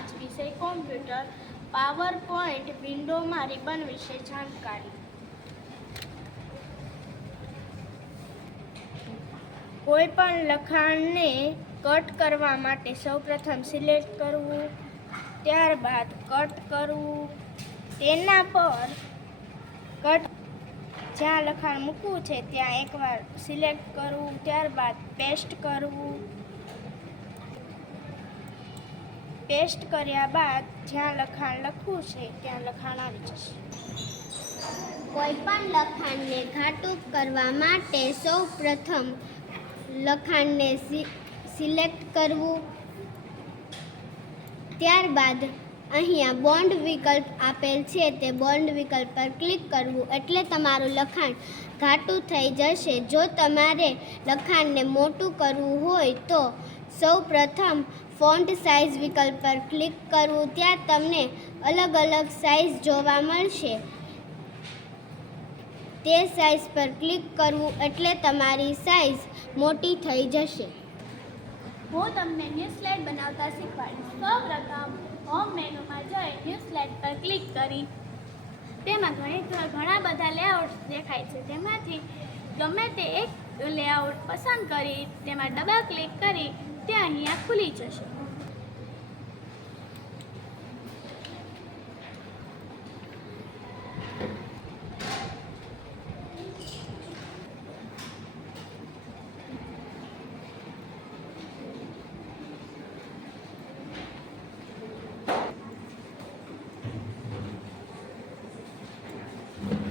પાંચ વિષય computer power વિન્ડોમાં રિબન વિશે જાણકારી. કોઈ પણ લખાણને કટ કરવા માટે સૌપ્રથમ સિલેક્ટ કરવું, ત્યારબાદ કટ કરવું, તેના પર કટ જ્યાં લખાણ મૂકવું છે ત્યાં એકવાર સિલેક્ટ કરવું, ત્યારબાદ પેસ્ટ કરવું પેસ્ટ કર્યા બાદ જ્યાં લખાણ લખવું છે, ત્યાં લખાણ આવી જશે. કોઈ પણ લખાણને ઘાટું કરવા માટે સૌ પ્રથમ લખાણને સિલેક્ટ કરવું. ત્યારબાદ અહીંયા બોન્ડ વિકલ્પ આપેલ છે, તે બોન્ડ વિકલ્પ પર ક્લિક કરવું એટલે તમારું લખાણ ઘાટું થઈ જશે. જો તમારે લખાણને મોટું કરવું હોય તો સૌ પ્રથમ ફોન્ટ સાઇઝ વિકલ્પ પર ક્લિક કરવું, ત્યાં તમને અલગ અલગ સાઇઝ જોવા મળશે. તે સાઇઝ પર ક્લિક કરવું એટલે તમારી સાઇઝ મોટી થઈ જશે. હું તમને ન્યૂઝ સ્લાઇડ બનાવતા શીખવાડીશ. સૌપ્રથમ, હોમ મેનુમાં જઈ ન્યૂઝ સ્લાઇડ પર ક્લિક કરી. તેમાં ઘણી ઘણા બધા લેઆઉટ દેખાય છે. તેમાંથી ગમે તે એક લેઆઉટ પસંદ કરી, તેમાં ડબલ ક્લિક કરી તે અહીંયા ખુલી જશે.